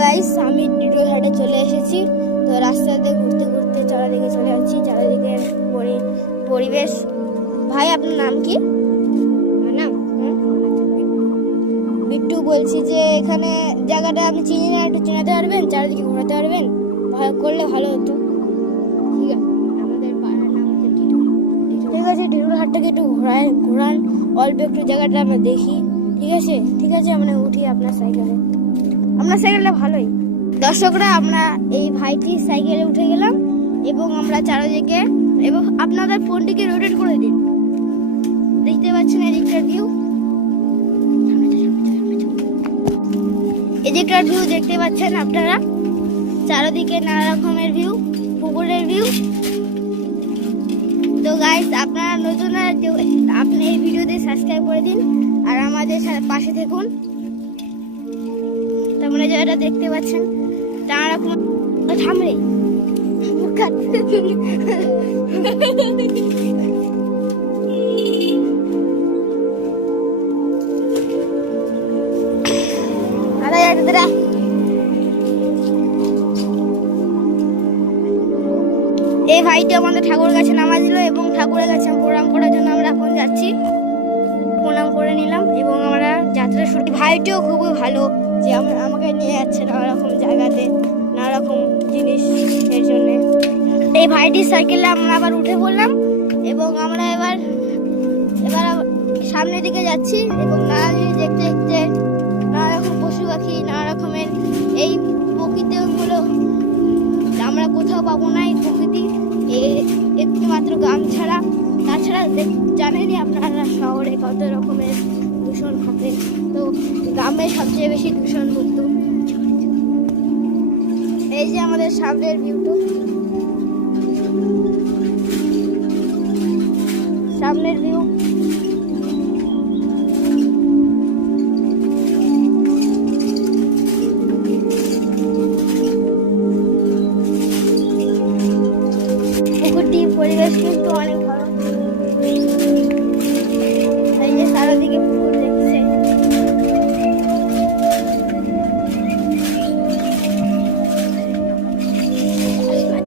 Guys, আমি টিটোর ঘাটে চলে এসেছি। তো রাস্তাতে ঘুরতে ঘুরতে চারিদিকে চলে যাচ্ছি, চারিদিকে পরিবেশ। ভাই, আপনার নাম কি? আমার নাম বিট্টু। বলছি যে এখানে জায়গাটা আমি চিনি না, একটু চেনাতে পারবেন? চারিদিকে ঘোরাতে পারবেন? করলে ভালো হতো। ঠিক আছে, আমাদের পাড়ার নাম হচ্ছে টিটু। ঠিক আছে, টিটুর হাটটাকে একটু ঘোরান, অল্প একটু জায়গাটা আমরা দেখি। ঠিক আছে, আমরা উঠি আপনার সাইকেলে। আপনার সাইকেলটা ভালোই। দর্শকরা, আমরা এই ভাইটির সাইকেলে উঠে গেলাম এবং আমরা চারিদিকে, এবং আপনাদের ফোনটিকে রোটেট করে দিন। দেখতে পাচ্ছেন এদিকটার ভিউ, এদিকটার ভিউ দেখতে পাচ্ছেন আপনারা। চারিদিকে নানা রকমের ভিউ, পুকুরের ভিউ। তো গাইস, আপনারা নতুন আপনি এই ভিডিওতে সাবস্ক্রাইব করে দিন আর আমাদের পাশে থাকুন। তোমরা যেটা দেখতে পাচ্ছেন নানা রকম থামরে এই ভাইটি আমাদের ঠাকুরের কাছে নামা দিল এবং ঠাকুরের কাছে প্রণাম করার জন্য আমরা এখন যাচ্ছি। প্রণাম করে নিলাম এবং আমরা যাত্রা শুরু। ভাইটিও খুবই ভালো যে আমাকে নিয়ে যাচ্ছে নানা রকম জায়গাতে, নানা রকম জিনিস এর জন্য। এই ভাইটির সাইকেলে আমরা আবার উঠে পড়লাম এবং আমরা এবার সামনের দিকে যাচ্ছি এবং নানা জিনিস দেখতে দেখতে, নানা রকম পশু পাখি, নানা রকমের এই প্রকৃতিগুলো আমরা কোথাও পাবো না। এই প্রকৃতি একটিমাত্র গ্রাম ছাড়া, তাছাড়া জানেনই আপনারা শহরে কত রকমের দূষণ ঘটে, তো গ্রামে সবচেয়ে বেশি দূষণ মুক্ত। এই যে আমাদের সামনের ভিউটা, সামনের ভিউ। পুকুরটি পরিবেশ কিন্তু অনেক